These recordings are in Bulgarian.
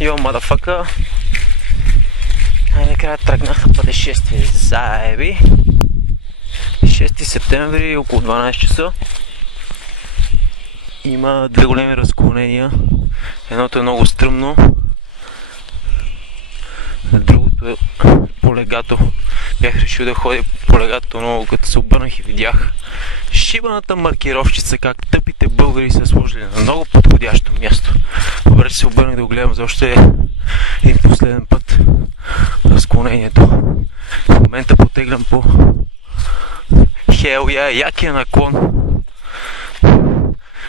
Йо, мадафака. Накрая тръгнах на пътешествие заеби. 6 септември, около 12 часа. Има две големи разклонения. Едното е много стръмно. Другото е по легато. Бях решил да ходя по легато, но като се обърнах и видях шибаната маркировщица, как тъпите българи са сложили на много подходящо място. Добре, че се обърнах да го гледам за още един последен път разклонението. В момента потеглям по якия наклон.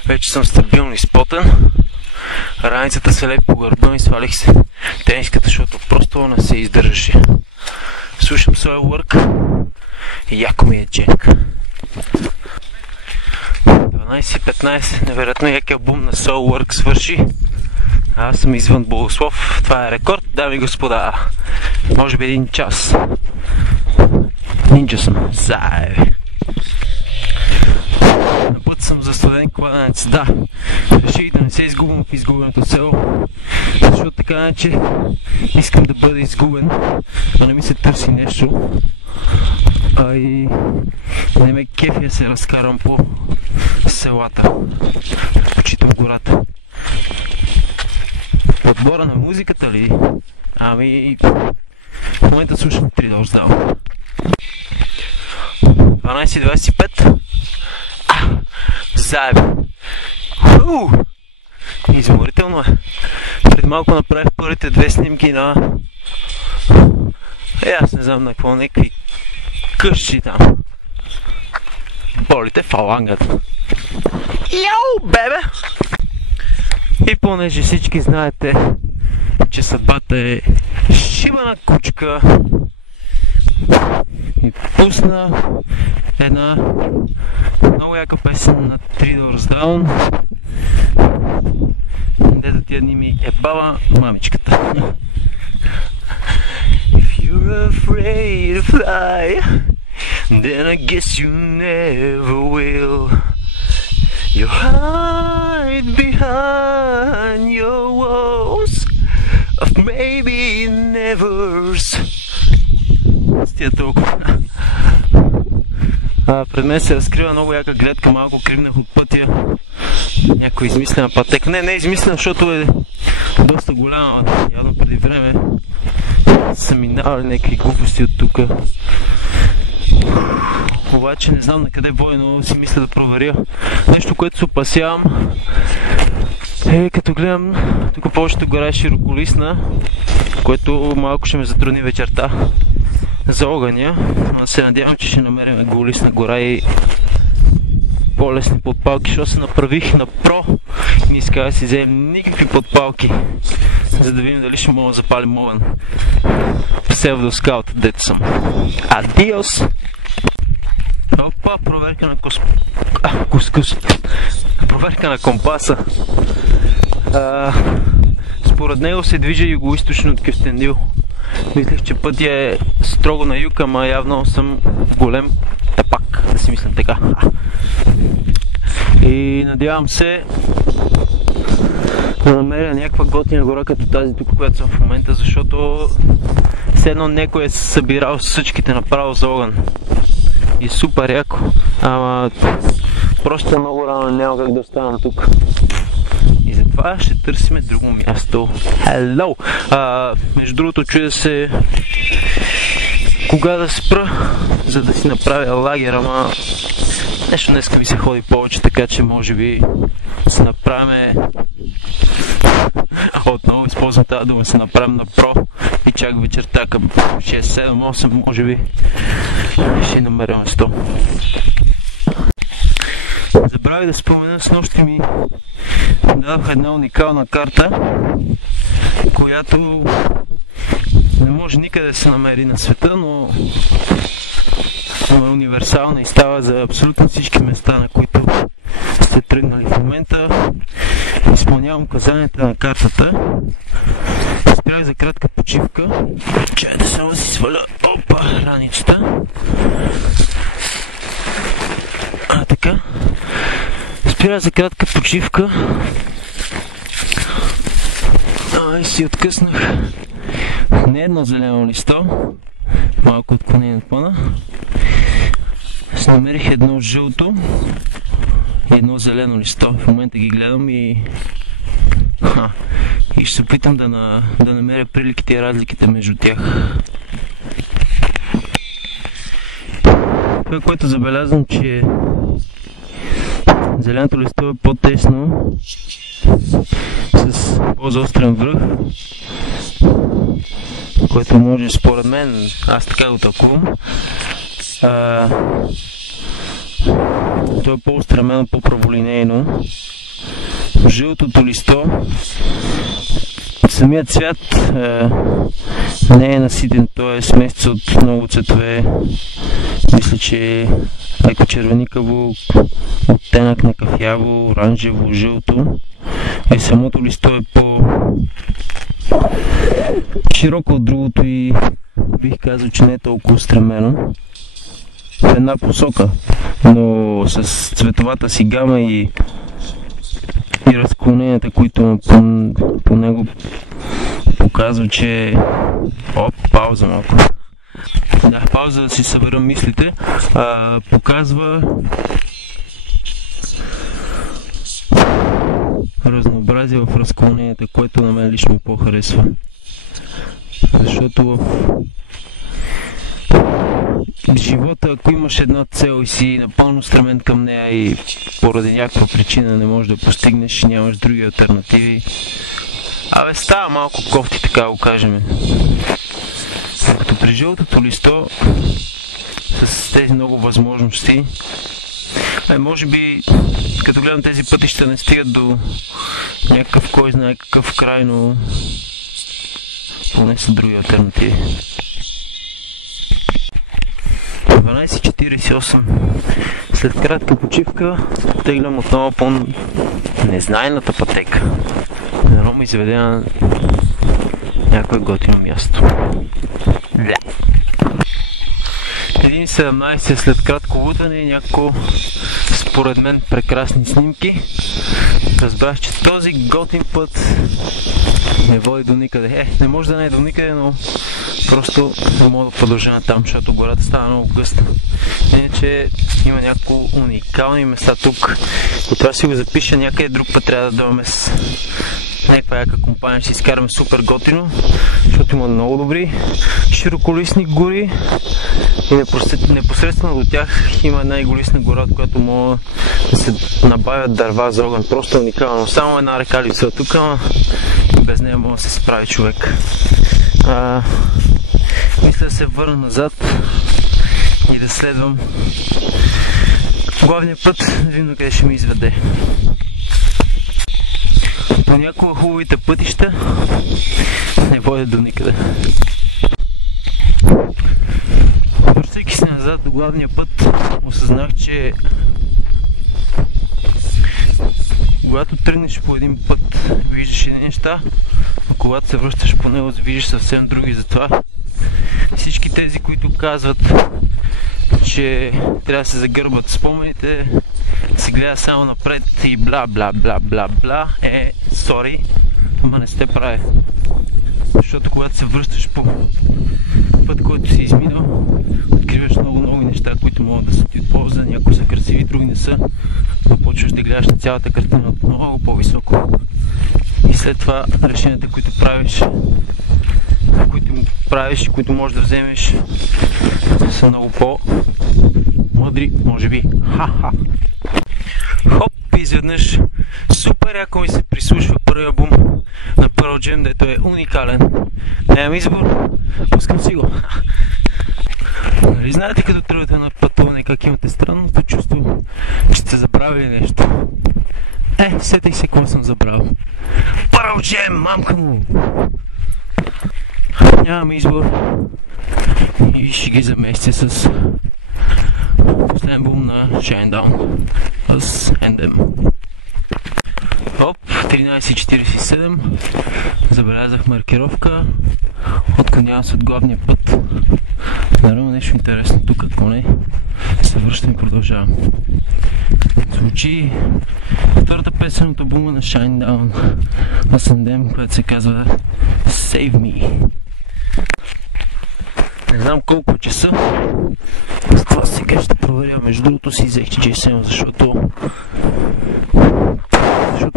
Вече съм стабилно изпотен. Раницата се лепи по гърба ми, свалих се тениската, защото просто не се издържаше. Слушам Soilwork и яко ми е дженк. 12:15, невероятно якия бум на Soilwork свърши. Аз съм извън Богослов. Това е рекорд, дами и господа. Може би 1 час. Нинджа съм. Заеби. На път съм за студен кладенец. Да, реших да не се изгубвам в изгубеното село, защото така иначе искам да бъда изгубен, да не ми се търси нещо, а и не ме кефи да се разкарвам по селата. Предпочитам гората. Подбора на музиката ли? Ами, в момента слушам 3 Doors Down. 12:25. Заеби. Изморително е. Пред малко направих първите 2 снимки на... аз не знам на какво, някакви къщи там. Болите фалангата. Йоу, бебе! И понеже всички знаете, че съдбата е шибана кучка, и пусна една много яка песен на 3 Doors Down, дето тия дни ми е баба мамичката. If you're afraid to fly, then I guess you never will. You hide behind your walls of maybe nevers. Стия толкова. Пред мен се разкрива много яка гледка, малко кривнах от пътя. Някой измислена пътека. Не е измислена, защото е доста голяма. Явно преди време са минавали някакви глупости от тук. Обаче не знам на къде води, но си мисля да проверя. Нещо, което се опасявам, е като гледам, тук повечето гора е широколистна, което малко ще ме затрудни вечерта за огъня, но се надявам, че ще намерим гололистна гора и по-лесни подпалки, защото се направих на про и не иска да си вземем никакви подпалки, за да видим дали ще мога да запалим огън. Псевдоскаут, дето съм. Адиос! Опа, проверка на проверка на компаса. Според него се движа югоизточно от Кюстендил. Мислех, че пътя е строго на юг, ама явно съм голем тапак, да си мислям така. И надявам се да намеря някаква готина гора като тази тук, която съм в момента, защото все едно някой е събирал съчките направо за огън. И супер яко, ама просто много рано, няма как да останам тук. И затова ще търсим друго място. Hello! Между другото, чуя се кога да спра, за да си направя лагер, ама нещо днеска ми се ходи повече, така че може би се направим... Отново използвам тази дума, се направим на про и чак вечерта към 6, 7, 8 може би ще намеря место. Забравих да спомена, с нощи ми дадох една уникална карта, която не може никъде да се намери на света, но е универсална и става за абсолютно всички места, на които сте тръгнали в момента. Изпълнявам указанията на картата. Спрях за кратка почивка. Чай да само си сваля раницата. Така. Спрях за кратка почивка. И си откъснах не едно зелено листо, малко отклонение от плана. Намерих едно жълто и едно зелено листо. В момента ги гледам и ще се опитам да намеря приликите и разликите между тях. Това, което забелязвам, че зеленото листо е по-тесно, с по-заострен връх, което може, според мен, аз така го тълкувам, то е по-устремено, по-праволинейно. Жълтото листо, самият цвят не е наситен, той е смесица от много цветове. Мисля, че е леко червеникаво, оттенък на кафяво, оранжево, жълто. И самото листо е по-широко от другото и бих казал, че не е толкова устремено в една посока, но с цветовата си гама и разклоненията, които по него показва, че... пауза малко. Да, пауза да си събера мислите. Показва разнообразие в разклоненията, което на мен лично по-харесва. Защото в живота, ако имаш една цел и си напълно стремен към нея и поради някаква причина не можеш да постигнеш, нямаш други алтернативи, става малко кофти, така го кажем. Като при жълтото листо, с тези много възможности, може би, като гледам тези пътища, не стигат до някакъв, кой знае какъв край, но поне са други алтернативи. 12:48. След кратка почивка теглям отново по незнайната пътека. Едно ми заведе на някое готино място. 1:17 след кратко лутане и няколко, според мен, прекрасни снимки. Разбрах, че този готин път не води до никъде. Не може да не е до никъде, но просто не мога да продължа натам, защото гората става много гъста. Иначе има няколко уникални места тук. И това си го запиша, някъде друг път трябва да дойдем с някаква яка компания, ще изкараме супер готино, защото има много добри широколистни гори и непосредствено до тях има една иголистна гора, от която могат да се набавят дърва за огън. Просто уникално. Само една рекалица тук, без нея може да се справи човек. Мисля да се върна назад и да следвам главния път, да видим къде ще ми изведе. Понякога хубавите пътища не водят до никъде. Връщайки се назад до главния път, осъзнах, че когато тръгнеш по един път, виждаш едни неща, а когато се връщаш по него, виждаш съвсем други. Затова всички тези, които казват, че трябва да се загърбат спомените, се гледа само напред и бла бла бла бла бла, сори, ама не сте прави. Защото когато се връщаш по път, който си изминал, откриваш много неща, които могат да са ти от полза. Някои са красиви, други не са, но почваш да гледаш на цялата картина от много по-високо. И след това решенията, които правиш и които можеш да вземеш, са много по-мъдри, може би. Ха-ха! Хоп, изведнъж супер яко ми се прислушва първия албум на Pearl Jam, дето е уникален. Нямам избор, пускам си го. Нали знаете, като тръгвате на пътуване, как имате странното чувство, че сте забравили нещо? Сетих се какво съм забравил. Pearl Jam, мамка му! Нямам избор и ще ги заместя с последен албум на Shinedown с Endem. Оп, 13:47, забелязах маркировка, отклонявам се от главния път. Наравно нещо интересно тук, ако не, се връщам и продължавам. Звучи втората песен от албума на Shinedown на Sandem, която се казва Save Me. Не знам колко часа, с това сега ще проверя. Между другото си взех GSM, защото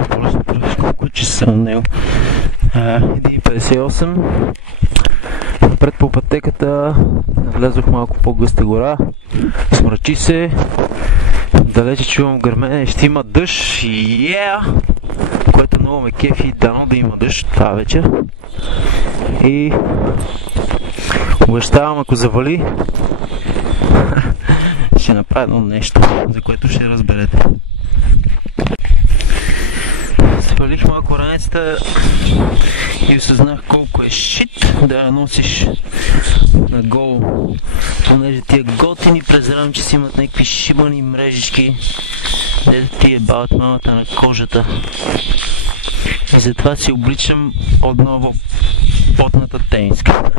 просто проверя колко часа на него. 1.58. Напред по пътеката навлязох малко по-гъста гора, смрачи се, далече чувам гърмене, ще има дъжд, което много ме кефи, дано да има дъжд това вечер. И обещавам, ако завали, ще направя едно нещо, за което ще разберете. Свалих малко раницата и осъзнах колко е шит да я носиш наголу, понеже тия готини през рамче имат някакви шибани мрежички, дето ти ебават мамата на кожата. И затова си обличам отново потната тениска.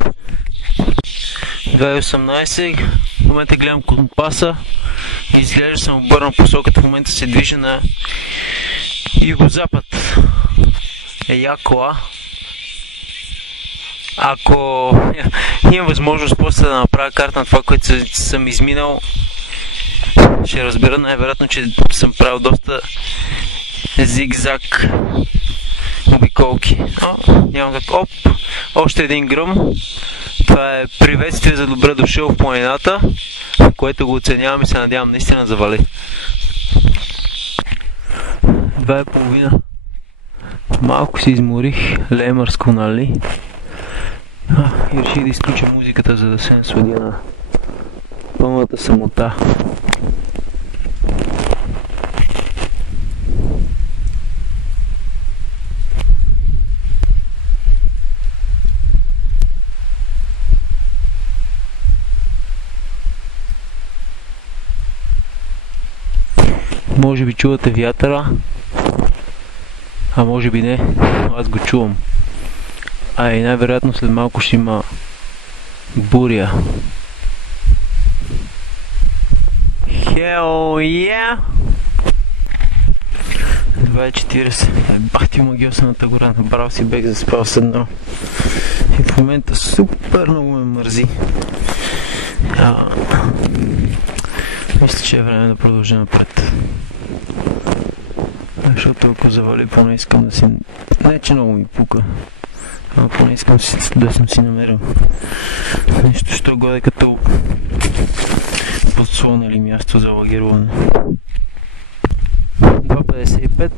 2018, в момента гледам компаса и изглежда съм обърнал посоката, в момента се движа на югозапад. Яко, ако имам възможност после да направя карта на това, което съм изминал, ще разбера най-вероятно, че съм правил доста зигзаг обиколки. Нямам така. Още един гръм. Това е приветствие за добре дошъл в планината, което го оценявам и се надявам наистина да завали. 2.30. Малко се изморих, лемърско, нали? И реших да изключа музиката, за да се насладя на пълната самота. Може би чувате вятъра, а може би не, аз го чувам. И най-вероятно след малко ще има буря. Hell yeah! 2.40. Бах ти магиосаната гора, набрал си бег, заспал с едно. И в момента супер много ме мързи. Мисля, че е време да продължа напред. Защото ако завали, поне искам да си... Не, че много ми пука. Ама поне искам да съм си намерил нещо, що годе като подслон или място за лагеруване. 2.55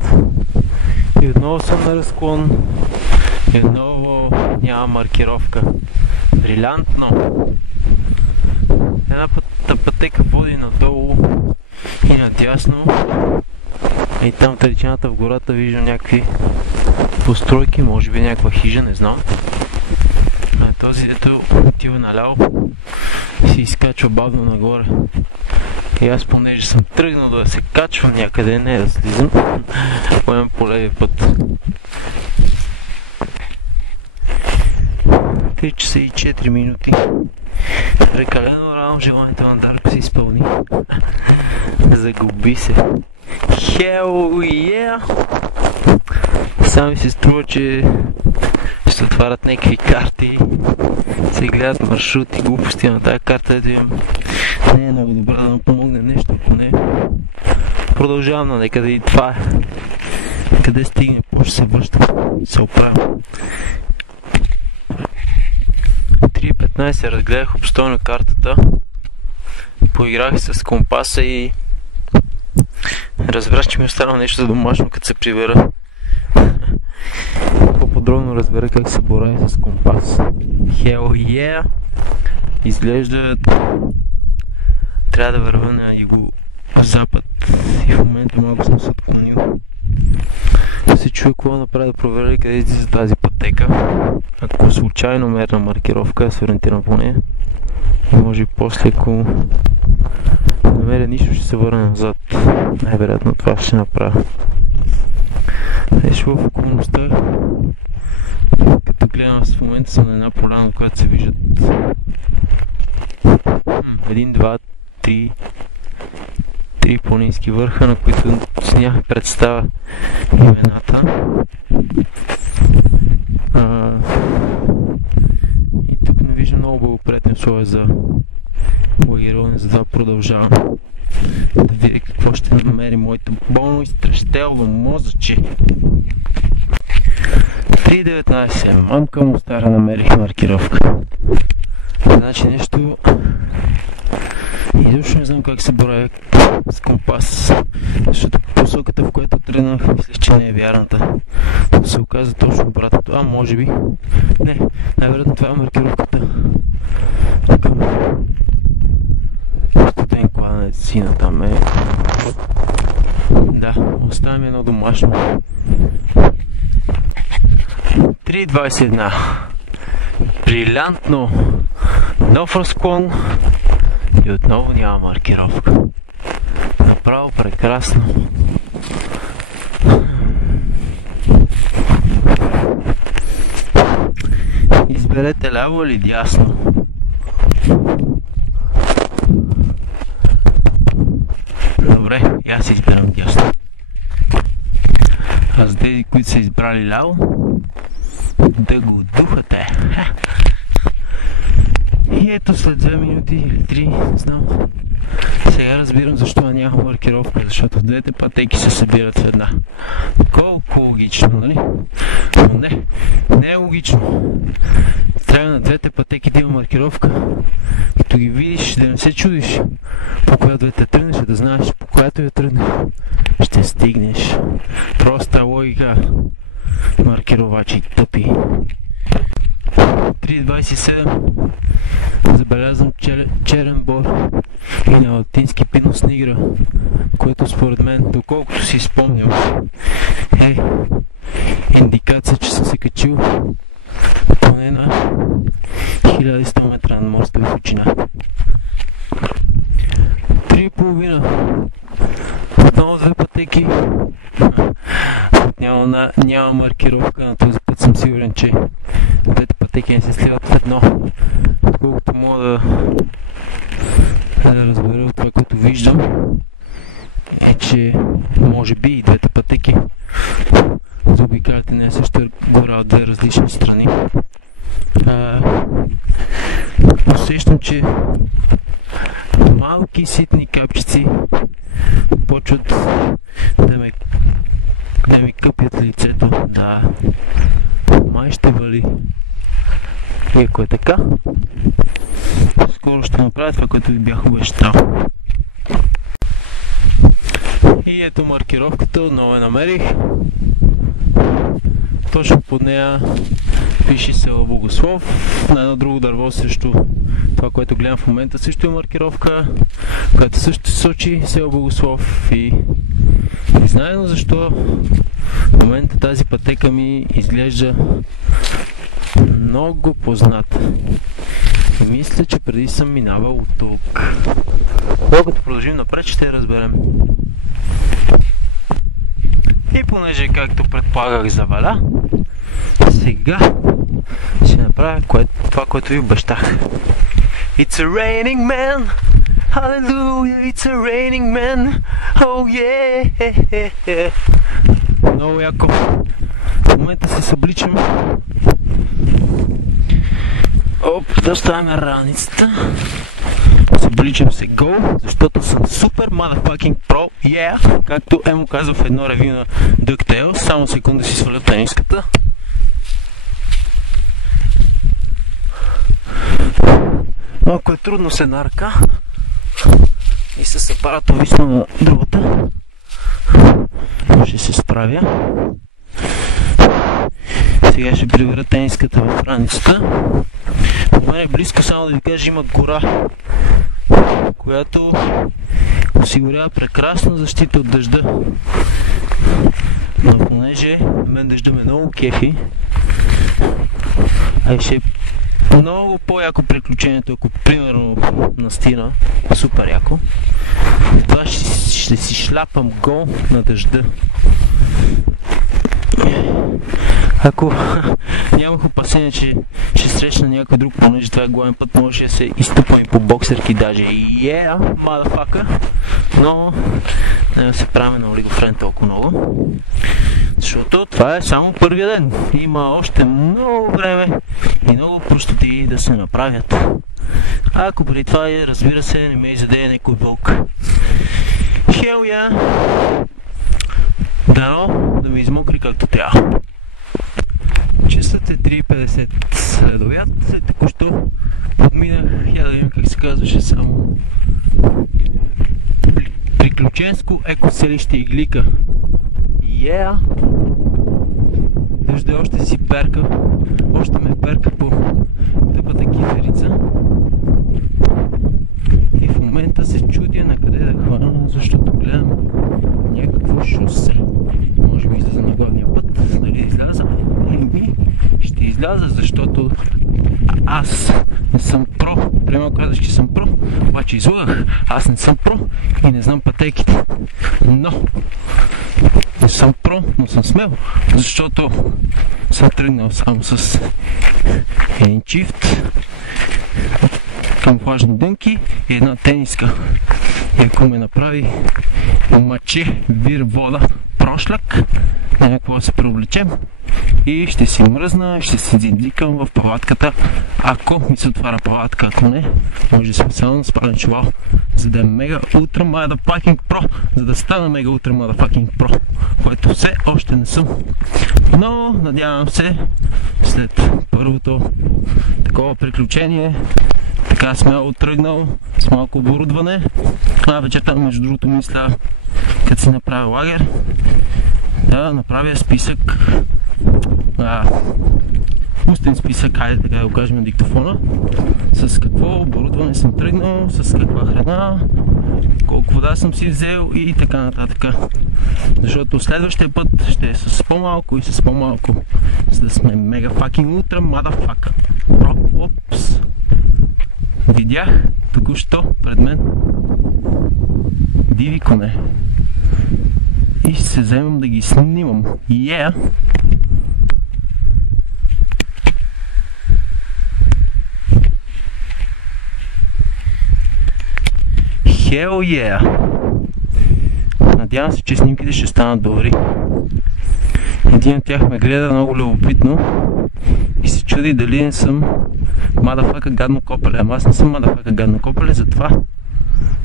и отново съм на разклон и отново няма маркировка. Брилянтно! Една пътека води надолу и надясно. И там в далечината в гората виждам някакви постройки, може би някаква хижа, не знам. Този, дето отива наляво, си изкачва бавно нагоре. И аз, понеже съм тръгнал да се качвам някъде, не да слизам, поемам по левия път. 3 часа и 4 минути. Прекалено рано желанието на Дарко се изпълни. Загуби се. Hell yeah! Само ми се струва, че ще отварят някакви карти, се гледат маршрути, глупости на тази карта, ето имам. Не е много добре да ми помогне нещо, ако не. Продължавам на некъде и това е. Къде стигне, после се връщам, се оправям. 3.15 разгледах обстойно картата, поиграх с компаса и разбрах, че ми остана нещо за домашно, като се прибера. По-подробно разбера как се борави с компас. Hell yeah! Изглежда трябва да вървя на юго-запад и в момента малко съм се отклонил. Се чуя какво направя да проверя къде излиза тази пътека. Ако случайно мерна маркировка, се ориентирам по нея. И може и после, ако намеря нищо, ще се върна назад. Най-вероятно това ще направя. В околността, като гледам, в момента съм на една поляна, в която се виждат 1, 2, 3 3 планински върха, на които си нямах представа имената. И тук не виждам много благоприятни условия за лагеруване, затова продължавам да видя какво ще намери моето болно изтрещело мозъче. 3.19. Мамка му стара, намерих маркировка. Значи нещо... Изобщо не знам как се боря с компас, защото посоката, в която тръгнах, мислех, че не е вярната. Се оказа точно обратното. А, може би. Не, най-вероятно това е маркировката към студен кладенец, сина там е. Да, оставям едно домашно. 3.21. Брилянтно. Нов разклон. И отново няма маркировка. Направо прекрасно. Изберете ляво или дясно. Добре, и аз избирам дясно. А за тези, които са избрали ляво, да го духате. И ето след 2 минути или 3, не знам. Сега разбирам защо няма маркировка, защото двете пътеки се събират в една. Колко логично, нали? Но не е логично. Трябва на двете пътеки да има маркировка. Като ги видиш, да не се чудиш по която да те тръгнеш, да знаеш по която я тръгнеш. Ще стигнеш. Проста логика. Маркировачи тъпи. 3.27. Забелязвам черен бор и на латински пинос нигра, което според мен, доколкото си спомням, е индикация, че съм се качил поне на 1100 метра на морска височина. 3.5. Отново 2 пътеки. Няма маркировка, на този път съм сигурен, че двете пътеки не се сливат в едно. Колкото мога да разбера от това, което виждам, е, че може би и двете пътеки заобикалят не същата гора от две различни страни. Усещам, че малки ситни капчици почват да ми къпят лицето. Да, май ще вали. И ако е така, скоро ще направя това, което ви бях обещал. И ето маркировката, отново я намерих. Точно под нея пише село Богослов. На едно друго дърво срещу това, което гледам в момента, също е маркировка, която също сочи село Богослов. И знаено защо в момента тази пътека ми изглежда много познат. Мисля, че преди съм минавал от тук. Но като продължим напред, ще я разберем. И понеже, както предполагах, заваля, сега ще направя това, което ви обещах. It's a raining man, hallelujah, it's a raining man, oh yeah. Много яко. В момента се събличам. Оп, да оставяме раницата. Събличам се гол, защото съм супер motherfucking pro, yeah! Както Емо казва в едно ревю на DuckTales. Само секунда си сваля тениската. Малко е трудно с една ръка и с апарата висна на другата. Ще се справя. Сега ще прибера тениската в раницата. До мен е близко, само да ви кажа, има гора, която осигурява прекрасна защита от дъжда. Но понеже мен дъжда ме много кефи, а ще е много по-яко приключението, ако примерно настина супер яко. Това ще си шляпам гол на дъжда. Ако нямах опасение, че ще срещна някой друг, понеже това е главен път, може да се изтъпвам и по боксерки даже. Motherfucker! Но не се правим на League of Friends толкова много. Защото това е само първия ден. Има още много време и много простоти да се направят. Ако преди това, разбира се, не ме изяде някой вълк. Hell yeah! Дано да ми измокри както трябва. Часът е 3:50 следобед. Току-що подминах, я да видим как се казваше, само приключенско екоселище Иглика. Дъжда още си перка, още ме перка по тъпата киферица. И в момента се чудя на къде да хвана, защото гледам някакво шосе. Може би излиза на главния път, дали изляза? Ще изляза, защото аз не съм про. Преди малко казах, че съм про, обаче излагах. Аз не съм про и не знам пътеките. Но не съм про, но съм смел, защото съм тръгнал само с един чифт, камуфлажни дънки и една тениска. И ако ме направи мъче, вир вода, прошляк, някакво да се преоблечем и ще си мръзна, ще си дзидикам в палатката, ако ми се отваря палатка, ако не, може специално спален чувал, за да е мега ултра motherfucking pro, за да стана мега ултра motherfucking pro, което все още не съм. Но надявам се, след първото такова приключение, така смело тръгнал с малко оборудване. Вечерта, между другото, мисля, като си направя лагер, да направя списък, пустен списък, хайде така да го кажем на диктофона, с какво оборудване съм тръгнал, с каква храна, колко вода съм си взел и така нататък. Защото следващия път ще е с по-малко и с по-малко, за да сме мега fucking ultra motherfucker. Опс! Видях току-що пред мен диви коне и се вземам да ги снимам. Hell yeah! Надявам се, че снимките ще станат добри. Един от тях ме гледа много любопитно и се чуди дали не съм motherfucker гадно копеле. Ама аз не съм motherfucker гадно копеле, затова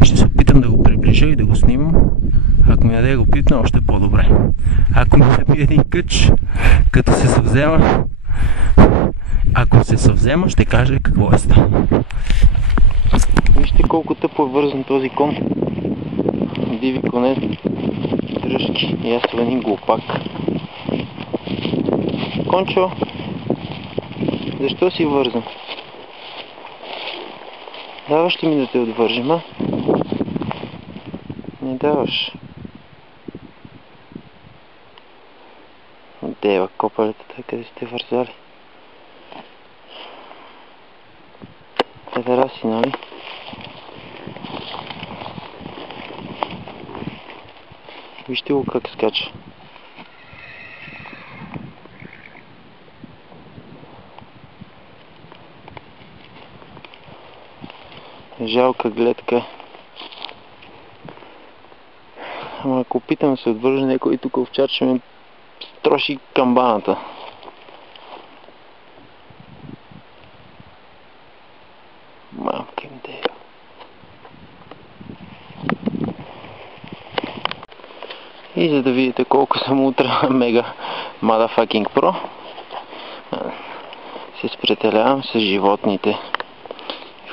ще се опитам да го приближа и да го снимам. Ако ми даде да го пипна, още по-добре. Ако ми наби един къч, като се съвзема, ако се съвзема, ще кажа какво е станало. Вижте колко тъпо е вързан този кон. Диви коне, дръжки и аз съм един глупак. Кончо, защо си вързан? Даваш ли ми да те отвържем, а? Не даваш. Дева копалетата, къде сте вързали? Педераси, нали? Вижте го как скача. Жалка гледка. Ама ако опитам да се отвържа, някой тук овчар ще ме строши камбаната. Мамка им дея. И за да видите колко съм утра мега motherfucking pro, се спретелявам с животните.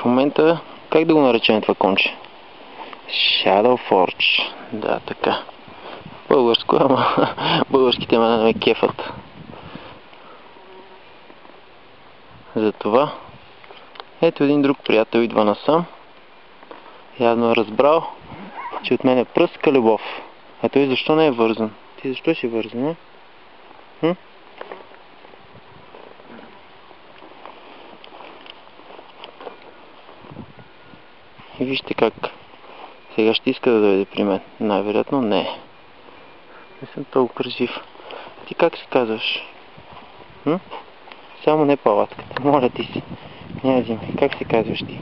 В момента, как да го наречем това конче? Shadow Forge. Да, така. Българско, ама българските ме не ме кефат. Затова ето един друг приятел идва насам. Явно е разбрал, че от мен е пръска любов. А той защо не е вързан? Ти защо си вързан, а? И вижте как сега ще иска да дойде при мен. Най-вероятно не. Не съм толкова красив. Ти как се казваш? Само не палатката, моля ти си. Няма взими. Как се казваш ти?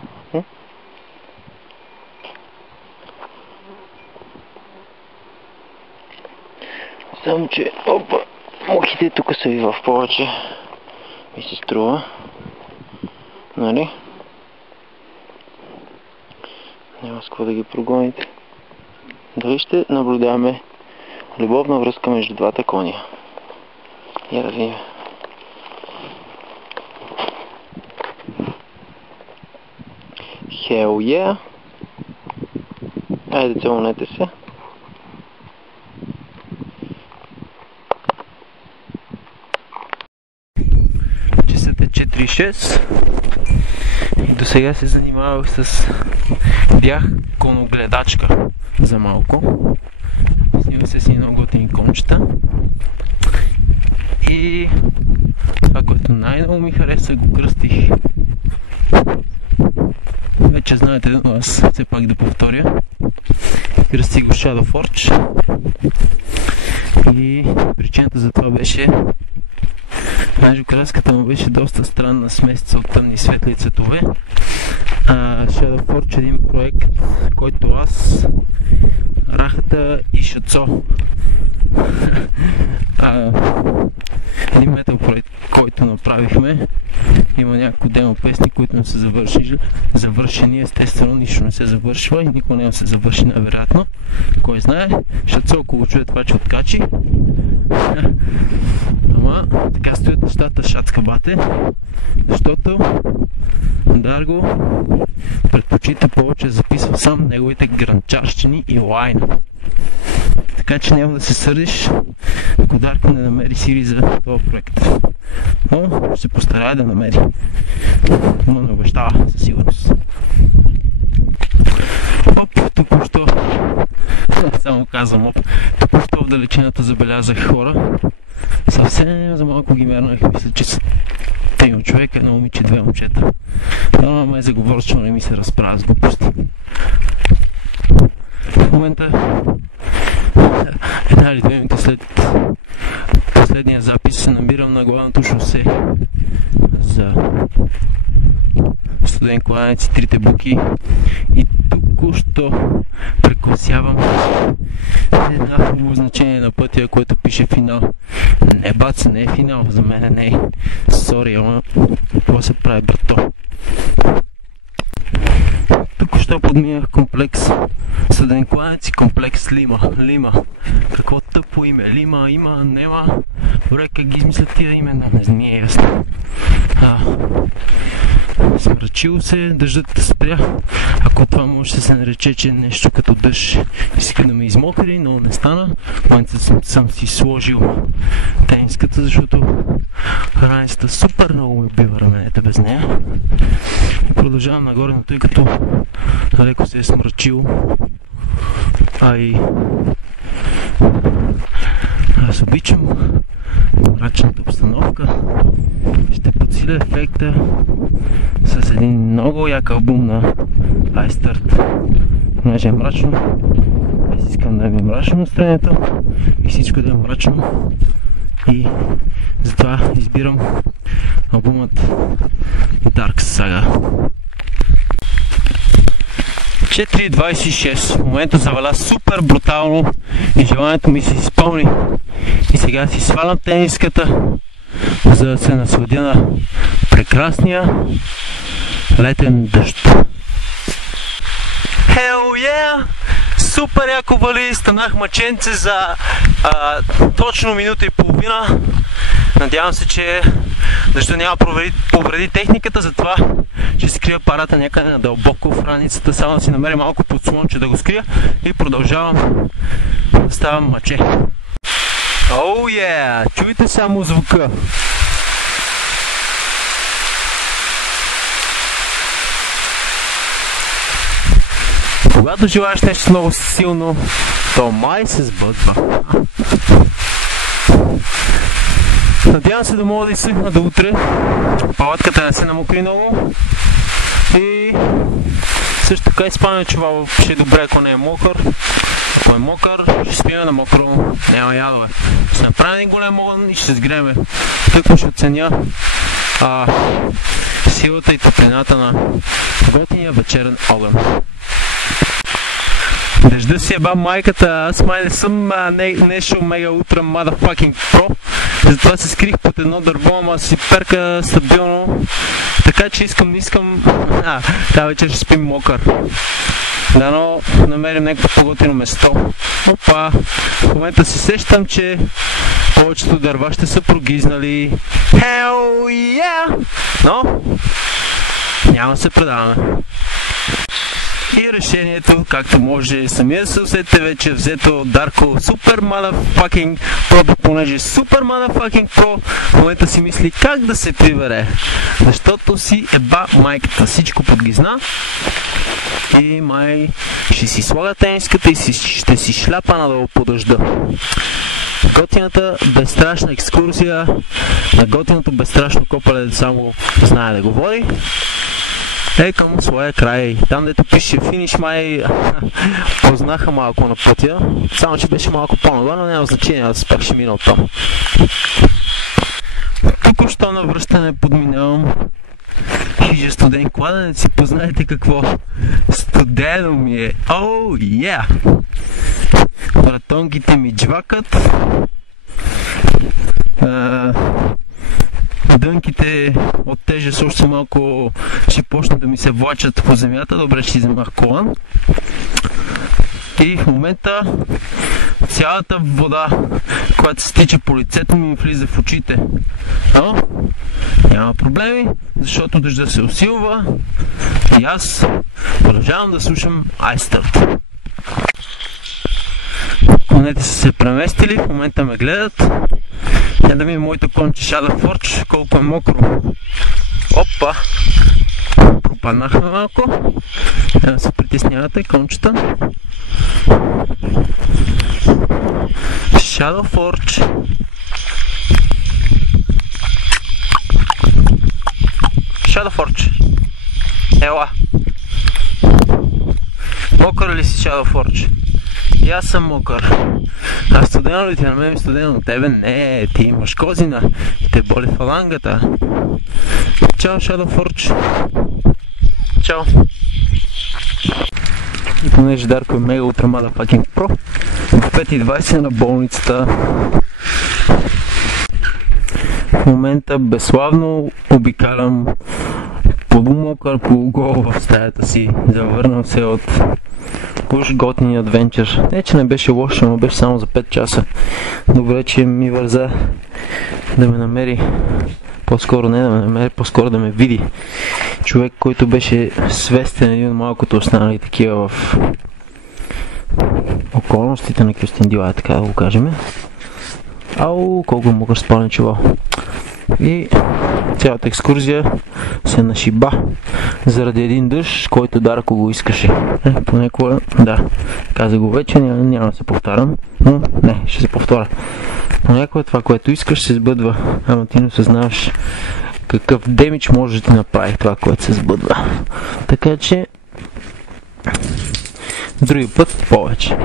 Само че, опа, мухите тук са ви в повече. Ми се струва. Нали? Няма с какво да ги прогоните. Дали ще наблюдаваме любовна връзка между двата коня? Я да видим. Hell yeah! Айде, целунете се. Часът е 4:06 и до сега се занимавах с... Бях коногледачка за малко. Снимах се с едно готини кончета. И това, което най-много ми хареса, го кръстих. Вече знаете, но аз все пак да повторя. Кръстих го Shadow Forge. И причината за това беше... Понеже краската му беше доста странна, смесица от тъмни и светли цветове. Shadow Forge е един проект, който аз, Рахата и Шацо, един метал проект, който направихме. Има няколко демо песни, които не са завършени. Естествено, нищо не се завършва и никога не се завърши, най-вероятно. Кой знае, Шацо, ако го чуе това, че откачи. Ама, така стоят нещата с Шацка бате, защото Дарго предпочита повече да записва сам неговите гранчарщини и лайна. Така че няма да се сърдиш, ако Дарко не намери сили за този проект. Но ще се постарая да намери. Но не обещава със сигурност. Оп, току-що, само казвам оп, току-що в далечината забелязах хора. Съвсем за малко ги мернах, мисля, че са 3 човека, едно момиче, 2 момчета. Но май заговорчено не ми се разправя с глупости. В момента, една или 2 минути след последния запис, се намирам на главното шосе за Студен кладенец и Трите буки и току-що прекосявам една хубаво значение на пътя, което пише финал. Не, баца, не е финал, за мен не е. Сори, ама какво се прави, брато? Току-що подминах комплекс Студен кладенец и комплекс Лима. Какво тъпо име? Лима, има, нема. Добре, как ги измислят тия имена? Не ми е ясно. Смрачило се, дъждът спря. Ако това може да се нарече, че нещо като дъжд иска да ме измокри, но не стана. В момента съм си сложил тениската, защото раницата супер много ми убива раменете без нея. И продължавам нагоре, но тъй като леко се е смрачило. Аз обичам мрачната обстановка. Ще подсиля ефекта с един много як албум на iStart. Понеже е мрачно, аз искам да е мрачно настроението и всичко да е мрачно. И затова избирам албумът Dark Saga. 4:26. В момента заваля супер брутално и желанието ми се изпълни. И сега си свалям тениската, за да се насладя на прекрасния летен дъжд. Hell yeah! Супер яко вали, станах мъченце за точно минута и половина. Надявам се, че дъжда няма повреди техниката, затова ще скрия апарата някъде надълбоко в раницата, само да си намеря малко под слънче да го скрия и продължавам да ставам мъче. Oh yeah! Чуйте само звука! Когато желаеш нещо много силно, то май се сбъдва. Надявам се да мога да изсъхна до утре. Палатката не се намокри много. И също така изпълня чувал ще е добре, ако не е мокър. Ако е мокър, ще спиме на мокро, няма ядове. Ще направим един голем огън и ще се сгреме. Тъкмо ще оценя силата и топлината на готиния вечерен огън. Дъжда си еба майката, аз май не съм нещо мега ултра motherfucking pro, затова се скрих под едно дърво, ама си перка стабилно, така че искам, тази вечер ще спим мокър. Дано намерим някакво по-готино место. Опа, в момента се сещам, че повечето дърва ще са прогизнали. Hell yeah! Но няма да се предаваме. И решението, както може самия да се усетите, вече е взето от Дарко Супер Motherfucking Pro, понеже Супер Motherfucking Pro в момента си мисли как да се прибере, защото си еба майката, всичко подгизна и май ще си слага тениската и ще си шляпа надолу по дъжда. Готината безстрашна екскурзия на готиното безстрашно копале, да само знае да говори, е към своя край. Там, дето пише финиш, май познаха малко на пътя, само че беше малко по-нагоре, но няма значение, аз пак ще мина оттам. Току-що на връщане подминавам хижа студен кладенец и познаете какво. Студено ми е. Оу, yeah! Братонките ми джвакат. Дънките от тежест още малко ще почнат да ми се влачат по земята. Добре, ще вземах колан. И в момента цялата вода, която се стича по лицето ми влиза в очите. Но няма проблеми, защото дъжда се усилва и аз продължавам да слушам iStart. Конете са се преместили, в момента ме гледат. Я да видим моето конче Shadow Forge, колко е мокро. Опа! Пропаднахме малко. Да се притеснявате, кончета. Shadow Forge. Shadow Forge. Ела. Мокър ли си, Shadow Forge? И аз съм мокър. А студено ли ти? На мен е студено, на тебе не, ти имаш козина и те боли фалангата. Чао, Shadow Forge. Чао. И понеже Дарко е мега ултра motherfucking pro, в 5:20 на болницата. В момента безславно обикалям полумокър, полугол в стаята си. Завърнам се от уж готиния адвенчър. Не, че не беше лошо, но беше само за 5 часа. Добре, че ми върза да ме намери. По-скоро не да ме намери, по-скоро да ме види. Човек, който беше свестен, един от малкото останали такива в околностите на Кюстендила, така да го кажем. Ау, колко мокър спален чувал. И цялата екскурзия се нашиба заради един дъжд, който Дарко го искаше. Понекога, да, каза го вече, няма да се повтарям, но не, ще се повторя. Понекога това, което искаш, се сбъдва, ама ти не съзнаваш какъв демидж може да ти направи това, което се сбъдва. Така че, други път повече.